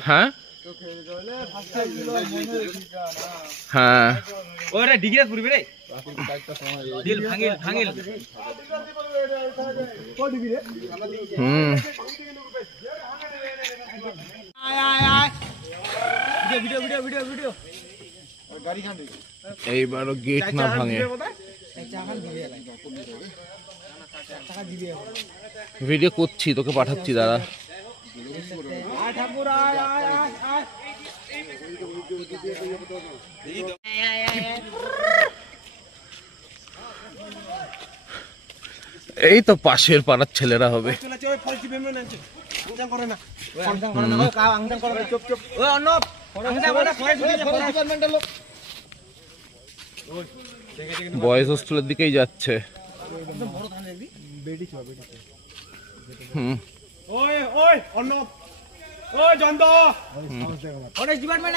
হ্যাঁ হ্যাঁ ওরে ডিগ্রি পুরবে রে দিল ভাঙিল ভাঙিল কো ডিগ্রি আয় আয় আয় ভিডিও ভিডিও ভিডিও ভিডিও গাড়ি খান এইবারও গেট না ভাঙে ভিডিও করছি তোকে পাঠাচ্ছি দাদা আয় ঠাকুর আয় আয় আয় এই তো পাশের পাড়ার ছেলেরা হবে বয়েজ হোস্টেলের দিকেই যাচ্ছে ডিপার্টমেন্ট